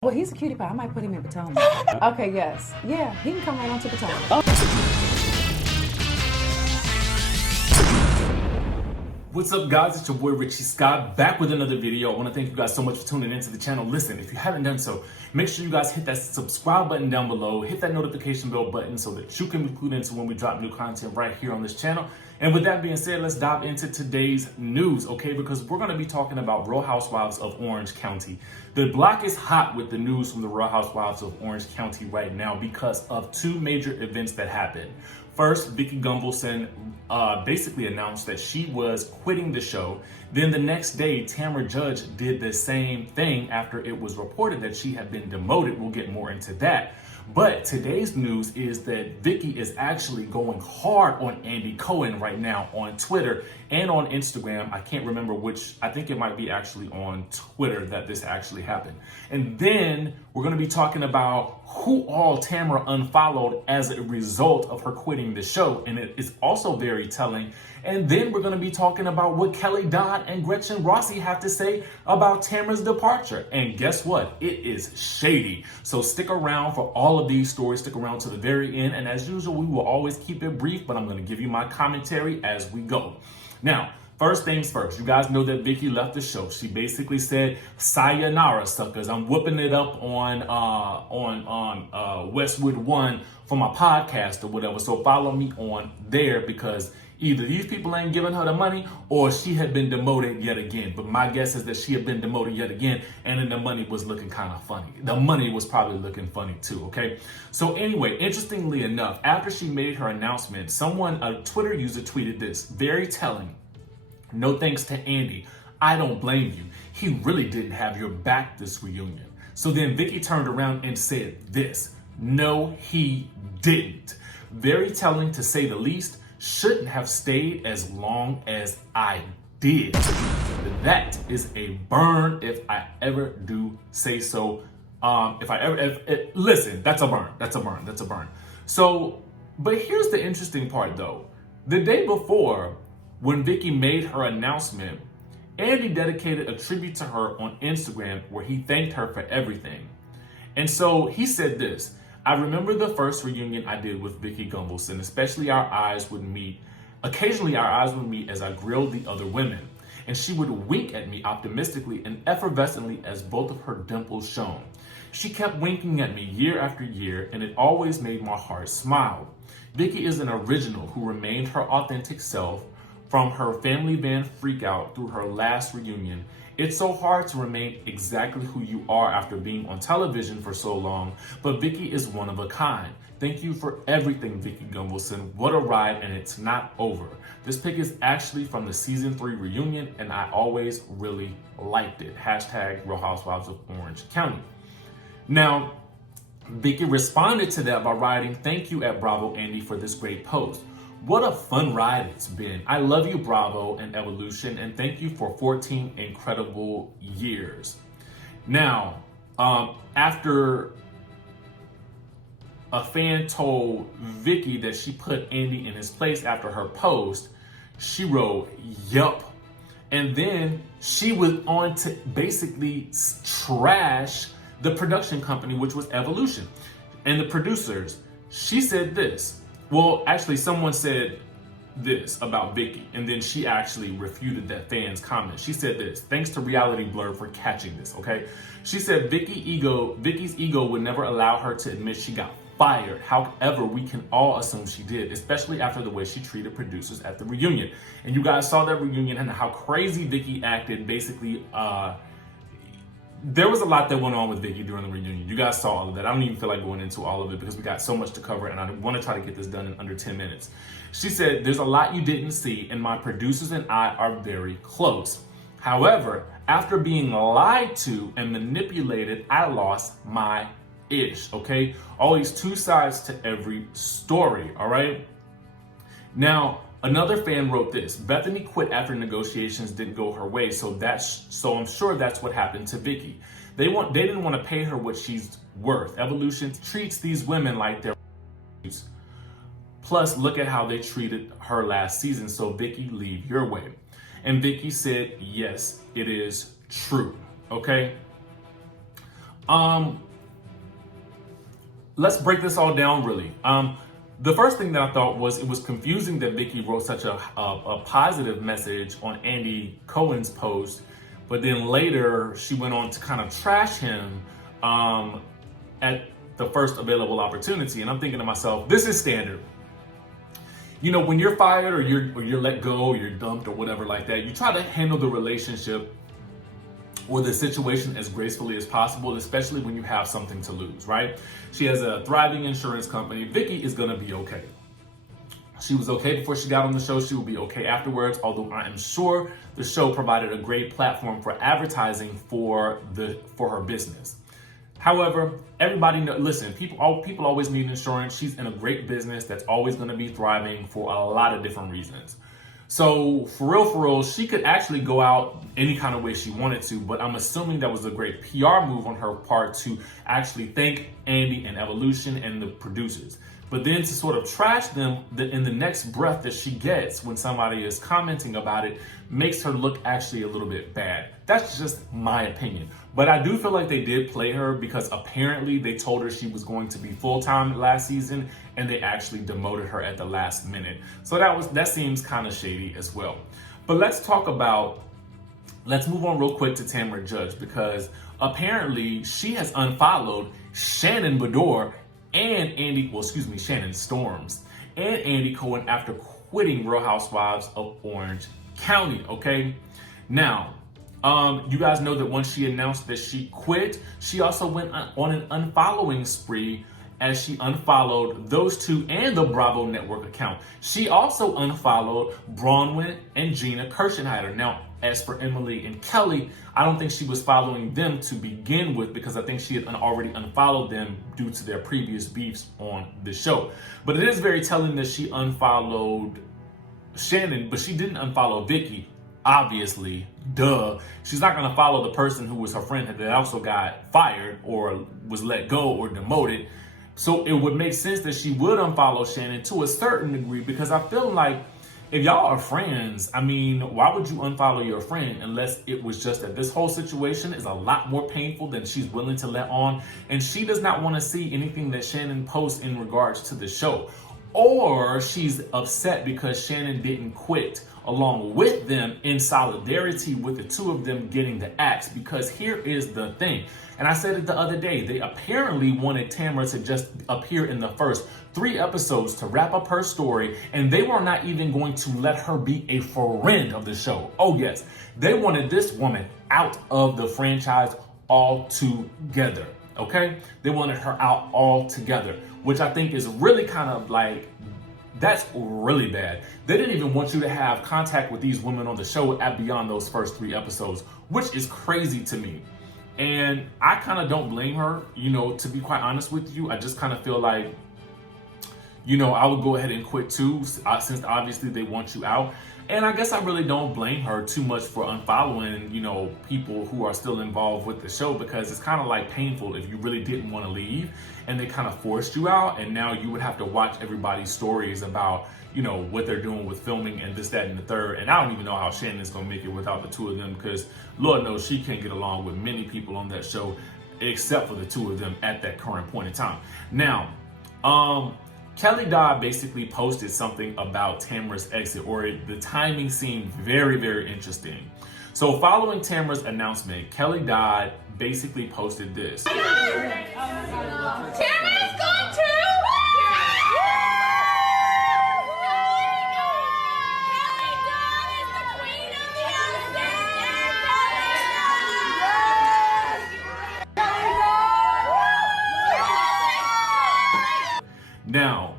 Well, he's a cutie pie. I might put him in Potomac. Okay, yes. Yeah, he can come right on to Potomac. What's up, guys? It's your boy Richie Scott back with another video. I want to thank you guys so much for tuning into the channel. Listen, if you haven't done so, make sure you guys hit that subscribe button down below, hit that notification bell button so that you can be clued into when we drop new content right here on this channel. And with that being said, let's dive into today's news, okay? Because we're going to be talking about Real Housewives of Orange County. The block is hot with the news from the Real Housewives of Orange County right now because of two major events that happened. First, Vicki Gunvalson basically announced that she was quitting the show. Then the next day, Tamra Judge did the same thing after it was reported that she had been demoted. We'll get more into that. But today's news is that Vicki is actually going hard on Andy Cohen right now on Twitter and on Instagram. I can't remember which. I think it might be actually on Twitter that this actually happened. And then we're going to be talking about who all Tamra unfollowed as a result of her quitting the show. And it is also very telling. And then we're going to be talking about what Kelly Dodd and Gretchen Rossi have to say about Tamra's departure. And guess what? It is shady. So stick around for all of these stories. Stick around to the very end. And as usual, we will always keep it brief, but I'm going to give you my commentary as we go. Now, first things first, you guys know that Vicki left the show. She basically said, "Sayonara, suckers. I'm whipping it up on Westwood One for my podcast or whatever. So follow me on there because either these people ain't giving her the money or she had been demoted yet again. But my guess is that she had been demoted yet again and then the money was looking kind of funny. The money was probably looking funny too, okay? So anyway, interestingly enough, after she made her announcement, a Twitter user tweeted this, very telling. "No thanks to Andy. I don't blame you. He really didn't have your back this reunion." So then Vicki turned around and said this, "No, he didn't." Very telling to say the least. Shouldn't have stayed as long as I did. That is a burn if I ever do say so. Listen, that's a burn. That's a burn. That's a burn. So, but here's the interesting part though. The day before, when Vicki made her announcement, Andy dedicated a tribute to her on Instagram where he thanked her for everything. And so he said this, "I remember the first reunion I did with Vicki Gunvalson, especially our eyes would meet. Occasionally our eyes would meet as I grilled the other women, and she would wink at me optimistically and effervescently as both of her dimples shone. She kept winking at me year after year, and it always made my heart smile. Vicki is an original who remained her authentic self from her family van freakout through her last reunion. It's so hard to remain exactly who you are after being on television for so long, but Vicki is one of a kind. Thank you for everything, Vicki Gunvalson. What a ride, and it's not over." This pic is actually from the season 3 reunion, and I always really liked it. Hashtag Real Housewives of Orange County. Now, Vicki responded to that by writing, "Thank you at Bravo Andy for this great post. What a fun ride it's been. I love you, Bravo and Evolution, and thank you for 14 incredible years." Now, after a fan told Vicki that she put Andy in his place after her post, she wrote, "Yup." And then she was on to basically trash the production company, which was Evolution, and the producers. She said this. Well, actually, someone said this about Vicki, and then she actually refuted that fan's comment. She said this, "Thanks to Reality Blur for catching this," okay? She said Vicki's ego would never allow her to admit she got fired. However, we can all assume she did, especially after the way she treated producers at the reunion. And you guys saw that reunion and how crazy Vicki acted. Basically, there was a lot that went on with Vicki during the reunion. You guys saw all of that. I don't even feel like going into all of it because we got so much to cover and I want to try to get this done in under 10 minutes. She said, "There's a lot you didn't see and my producers and I are very close. However, after being lied to and manipulated, I lost my ish," okay? Always two sides to every story, all right? Now, another fan wrote this, "Bethany quit after negotiations didn't go her way, so I'm sure that's what happened to Vicki. They didn't want to pay her what she's worth. Evolution treats these women like they're plus look at how they treated her last season, so Vicki, leave your way." And Vicki said, "Yes, it is true." Okay. Let's break this all down really. The first thing that I thought was it was confusing that Vicki wrote such a positive message on Andy Cohen's post, but then later she went on to kind of trash him at the first available opportunity. And I'm thinking to myself, this is standard. You know, when you're fired or you're let go or you're dumped or whatever like that, you try to handle the relationship or the situation as gracefully as possible, especially when you have something to lose, right? She has a thriving insurance company. Vicki is gonna be okay. She was okay before she got on the show. She will be okay afterwards, although I am sure the show provided a great platform for advertising for her business. However, everybody listen, people always need insurance. She's in a great business that's always gonna be thriving for a lot of different reasons. So for real, she could actually go out any kind of way she wanted to, but I'm assuming that was a great PR move on her part to actually thank Andy and Evolution and the producers. But then to sort of trash them in the next breath that she gets when somebody is commenting about it makes her look actually a little bit bad. That's just my opinion. But I do feel like they did play her because apparently they told her she was going to be full-time last season and they actually demoted her at the last minute. So that seems kind of shady as well. But let's move on real quick to Tamra Judge because apparently she has unfollowed Shannon Beador and Shannon Storms and Andy Cohen after quitting Real Housewives of Orange County, okay? Now, you guys know that once she announced that she quit, she also went on an unfollowing spree as she unfollowed those two and the Bravo Network account. She also unfollowed Bronwyn and Gina Kirschenheiter. Now, as for Emily and Kelly, I don't think she was following them to begin with because I think she had already unfollowed them due to their previous beefs on the show. But it is very telling that she unfollowed Shannon, but she didn't unfollow Vicki. Obviously, duh. She's not gonna follow the person who was her friend that also got fired or was let go or demoted. So it would make sense that she would unfollow Shannon to a certain degree because I feel like if y'all are friends, I mean, why would you unfollow your friend unless it was just that this whole situation is a lot more painful than she's willing to let on, and she does not want to see anything that Shannon posts in regards to the show. Or she's upset because Shannon didn't quit along with them in solidarity with the two of them getting the axe. Because here is the thing, and I said it the other day, they apparently wanted Tamra to just appear in the first 3 episodes to wrap up her story, and they were not even going to let her be a friend of the show. Oh yes, they wanted this woman out of the franchise altogether, okay? They wanted her out altogether, which I think is really kind of like, that's really bad. They didn't even want you to have contact with these women on the show at beyond those first 3 episodes, which is crazy to me. And I kind of don't blame her, you know, to be quite honest with you. I just kind of feel like, you know, I would go ahead and quit too, since obviously they want you out. And I guess I really don't blame her too much for unfollowing, you know, people who are still involved with the show, because it's kind of like painful if you really didn't want to leave and they kind of forced you out, and now you would have to watch everybody's stories about, you know, what they're doing with filming and this, that, and the third. And I don't even know how Shannon's gonna make it without the two of them, because Lord knows she can't get along with many people on that show except for the two of them at that current point in time. Now, Kelly Dodd basically posted something about Tamra's exit, or the timing seemed very, very interesting. So following Tamra's announcement, Kelly Dodd basically posted this. Tamra's gone too! Now,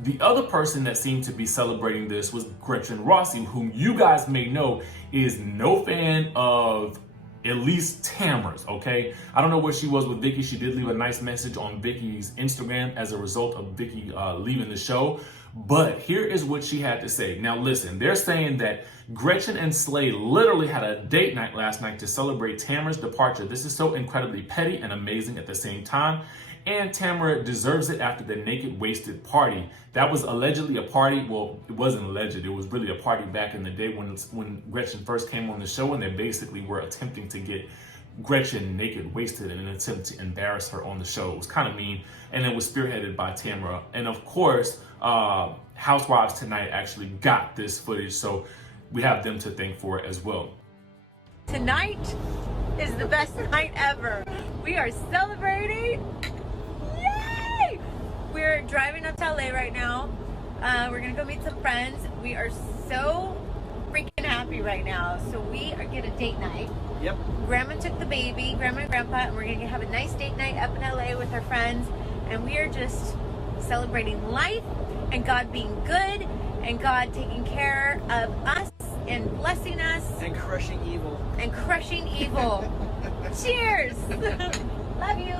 the other person that seemed to be celebrating this was Gretchen Rossi, whom you guys may know is no fan of at least Tamra's, okay? I don't know where she was with Vicki. She did leave a nice message on Vicki's Instagram as a result of Vicki leaving the show. But here is what she had to say. Now listen, they're saying that Gretchen and Slade literally had a date night last night to celebrate Tamra's departure. This is so incredibly petty and amazing at the same time. And Tamra deserves it after the naked, wasted party. That was allegedly a party. Well, it wasn't alleged. It was really a party back in the day when Gretchen first came on the show, and they basically were attempting to get Gretchen naked, wasted in an attempt to embarrass her on the show. It was kind of mean, and it was spearheaded by Tamra. And of course, Housewives Tonight actually got this footage, so we have them to thank for it as well. Tonight is the best night ever. We are celebrating. Yay! We're driving up to LA right now. We're gonna go meet some friends. We are so freaking happy right now. So we are get a date night. Yep. Grandma took the baby, Grandma and Grandpa, and we're gonna have a nice date night up in LA with our friends. And we are just celebrating life and God being good and God taking care of us and blessing us. And crushing evil. And crushing evil. Cheers! Love you.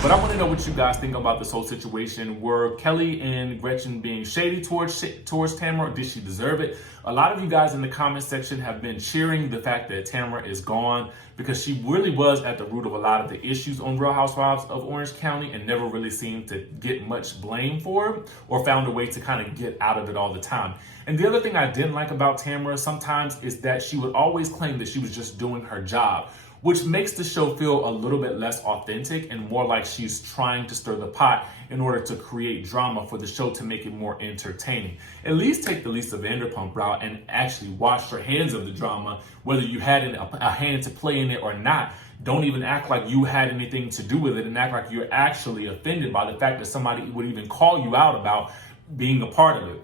But I want to know what you guys think about this whole situation. Were Kelly and Gretchen being shady towards Tamra? Did she deserve it? A lot of you guys in the comment section have been cheering the fact that Tamra is gone because she really was at the root of a lot of the issues on Real Housewives of Orange County and never really seemed to get much blame for it or found a way to kind of get out of it all the time. And the other thing I didn't like about Tamra sometimes is that she would always claim that she was just doing her job, which makes the show feel a little bit less authentic and more like she's trying to stir the pot in order to create drama for the show to make it more entertaining. At least take the Lisa Vanderpump route and actually wash your hands of the drama, whether you had a hand to play in it or not. Don't even act like you had anything to do with it and act like you're actually offended by the fact that somebody would even call you out about being a part of it.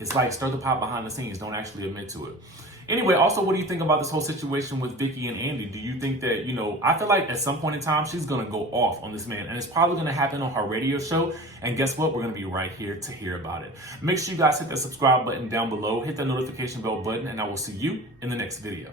It's like stir the pot behind the scenes, don't actually admit to it. Anyway, also, what do you think about this whole situation with Vicki and Andy? Do you think that, I feel like at some point in time, she's going to go off on this man. And it's probably going to happen on her radio show. And guess what? We're going to be right here to hear about it. Make sure you guys hit that subscribe button down below. Hit that notification bell button. And I will see you in the next video.